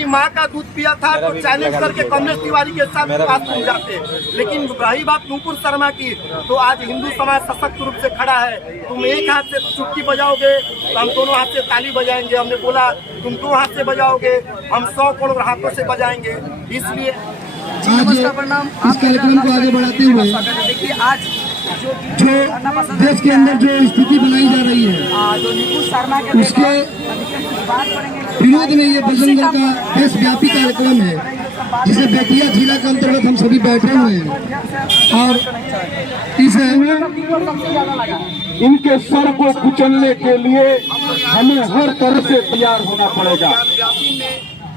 अपनी माँ का दूध पिया था तो चैलेंज करके कमलेश तिवारी के साथ पास पहुंच जाते। लेकिन रही बात नुपुर शर्मा की, तो आज हिंदू समाज सशक्त रूप से खड़ा है। तुम एक हाथ से चुटकी बजाओगे तो हम दोनों हाथ से ताली बजाएंगे। हमने बोला तुम दो हाथ से बजाओगे, हम 100 करोड़ हाथों से बजाएंगे। इसलिए नमस्कार, प्रणाम। इस कार्यक्रम को आगे बढ़ाते हुए देखिए आज जो देश के अंदर जो स्थिति बनाई जा रही है, जो नुपुर शर्मा के उसके विरोध में ये बजरंग दल का देशव्यापी कार्यक्रम है, जिसे बेतिया जिला के अंतर्गत हम सभी बैठे हुए हैं। और इसे इनके सर को कुचलने के लिए हमें हर तरह से तैयार होना पड़ेगा।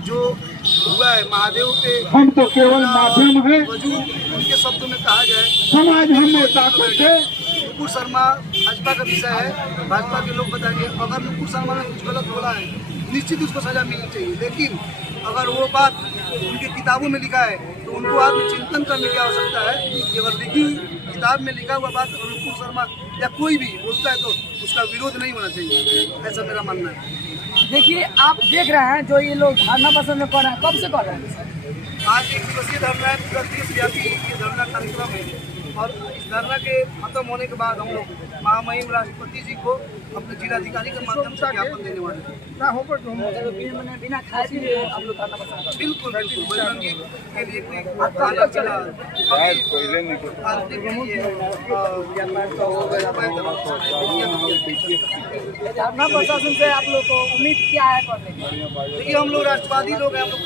जो हुआ है महादेव पे, हम तो केवल माध्यम है, उनके शब्दों में कहा जाए समाज हमें ताकत है। नुपुर शर्मा भाजपा का विषय है, भाजपा के लोग बताएंगे। अगर नुपुर शर्मा ने कुछ गलत बोला है निश्चित उसको सजा मिलनी चाहिए, लेकिन अगर वो बात उनकी किताबों में लिखा है तो उनको आत्मचिंतन करने की आवश्यकता है कि अगर लिखी किताब में लिखा हुआ बात अगर नुपुर शर्मा या कोई भी बोलता है तो उसका विरोध नहीं होना चाहिए, ऐसा मेरा मानना है। देखिए आप देख रहे हैं जो ये लोग धरना पसंद में कर रहे हैं, कब से कर रहे हैं? आज एक दिवसीय धरना है, पूरा देशव्यापी ये धरना कार्यक्रम है। और इस धरना के खत्म होने के बाद हम लोग महामहिम राष्ट्रपति जी को अपने जिलाधिकारी के माध्यम से ज्ञापन देने वाले हैं। बिना खाए पिए आप लोग धरना पसंद कर बिल्कुल बिल्कुल बजरंगी के लिए कोई खाना पीना धरना प्रशासन से आप लोग को उम्मीद क्या है करने की? देखिए हम लोग राष्ट्रवादी लोग हैं, हम लोग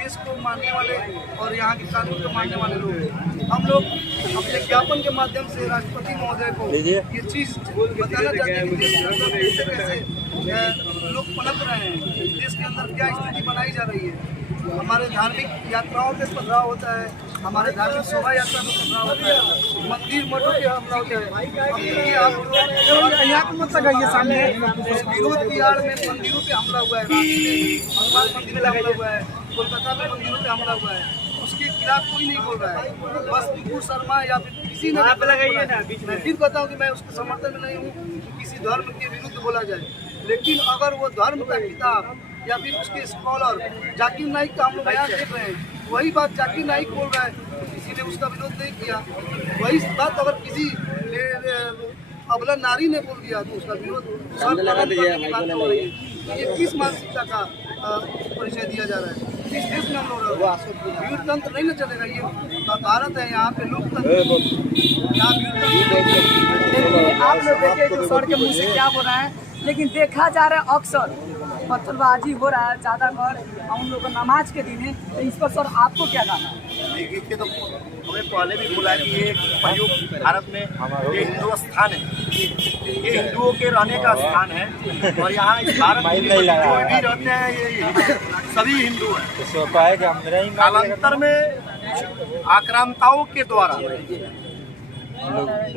देश को मानने वाले और यहाँ के कानून को मानने वाले लोग हैं। हम लोग अपने ज्ञापन के माध्यम से राष्ट्रपति महोदय को ये चीज़ बताना चाहते हैं कि देश के अंदर कैसे कैसे लोग पनप रहे हैं, देश के अंदर क्या स्थिति बनाई जा रही है। हमारे धार्मिक यात्राओं पे पथराव होता है, हमारे धार्मिक शोभा यात्रा में पथराव होता है, मंदिर मठों पे हमला होता है। आप यहाँ को मत लगाइए सामने। विरोध की आड़ में मंदिरों पे हमला हुआ है, हनुमान मंदिर पे हमला हुआ है, कोलकाता में मंदिरों पे हमला हुआ है, उसके खिलाफ कोई नहीं बोल रहा है। बस नुपुर शर्मा या फिर किसी ने लगाइए ना, मैं फिर बताऊँ कि मैं उसके समर्थन में नहीं हूँ कि किसी धर्म के विरुद्ध बोला जाए, लेकिन अगर वो धर्म का किताब या फिर उसके स्कॉलर जाकिर नाइक का हम लोग बयान देख रहे हैं, वही बात जाकिर नाइक बोल रहा है तो किसी ने उसका विरोध नहीं किया। वही बात अगर किसी अबला नारी ने बोल दिया तो उसका विरोध करने की बात हो रही है। ये किस मानसिकता का परिचय दिया जा रहा है? इस देश में हम लोग तंत्र नहीं ना चलेगा। ये भारत है, यहाँ पे लोकतंत्र, यहाँ आप लोग देखिए जो सर के मुँह से क्या बोल रहे हैं, लेकिन देखा जा रहा है अक्सर पत्थरबाजी हो रहा है ज़्यादा कर हम लोग नमाज के दिन है, तो इस पर सर आपको क्या कहना है? देखिए तो हमें पहले भी बोला कि ये प्रयोग भारत में ये हिंदू स्थान है, ये हिंदुओं के रहने का स्थान है और यहाँ इस भारत में कोई भी रहते हैं ये सभी हिंदू हैं। कालांतर में आक्रांताओं के द्वारा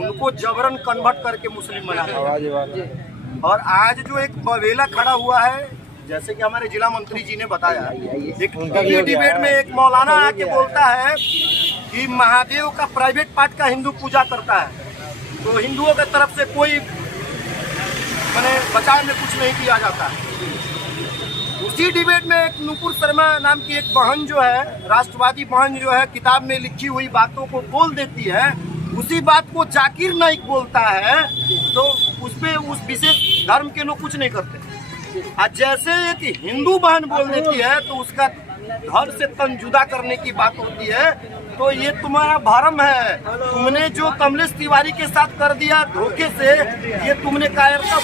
उनको जबरन कन्वर्ट करके मुस्लिम बनाया। और आज जो एक बवेला खड़ा हुआ है, जैसे कि हमारे जिला मंत्री जी ने बताया, एक डिबेट में एक मौलाना आके बोलता है कि महादेव का प्राइवेट पार्ट का हिंदू पूजा करता है, तो हिंदुओं की तरफ से कोई मैंने बचाव में कुछ नहीं किया जाता। उसी डिबेट में एक नुपुर शर्मा नाम की एक बहन जो है, राष्ट्रवादी बहन जो है, किताब में लिखी हुई बातों को बोल देती है, उसी बात को जाकिर नाइक बोलता है, तो उसमें उस विशेष धर्म के लोग कुछ नहीं करते। और जैसे एक हिंदू बहन बोल देती है तो उसका धर्म से तन जुदा करने की बात होती है। तो ये तुम्हारा भरम है, तुमने जो कमलेश तिवारी के साथ कर दिया धोखे से, ये तुमने कायरता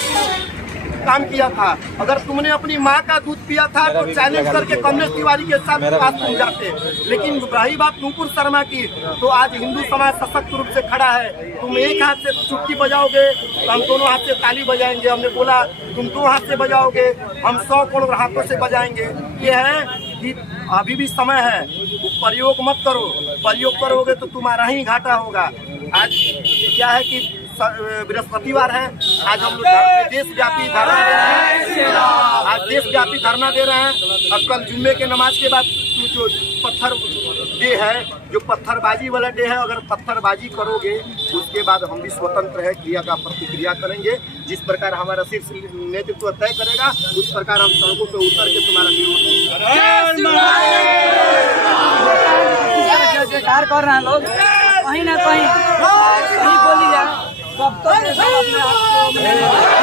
काम किया था। अगर तुमने अपनी माँ का दूध पिया था तो चैलेंज करके कमलेश तिवारी के साथ पास पहुंच जाते। लेकिन रही बात नुपुर शर्मा की, तो आज हिंदू समाज सशक्त रूप से खड़ा है। तुम एक हाथ से चुटकी बजाओगे तो हम दोनों हाथ से ताली बजाएंगे। हमने बोला तुम दो हाथ से बजाओगे, हम 100 करोड़ हाथों से बजाएंगे। ये है कि अभी भी समय है, प्रयोग मत करो, प्रयोग करोगे तो तुम्हारा ही घाटा होगा। आज क्या है कि बृहस्पतिवार है, आज हम लोग देशव्यापी धरना दे रहे हैं। आज देशव्यापी धरना दे रहे हैं और कल जुम्मे के नमाज के बाद जो पत्थर डे है, जो पत्थरबाजी वाला डे है, अगर पत्थरबाजी करोगे उसके बाद हम भी स्वतंत्र है, क्रिया का प्रतिक्रिया करेंगे। जिस प्रकार हमारा शीर्ष नेतृत्व तय करेगा उस प्रकार हम सड़कों पर उतर के तुम्हारा विरोध प्रचार कर रहे हैं लोग, कहीं ना कहीं बोली जाए तो अब तो अपने आप को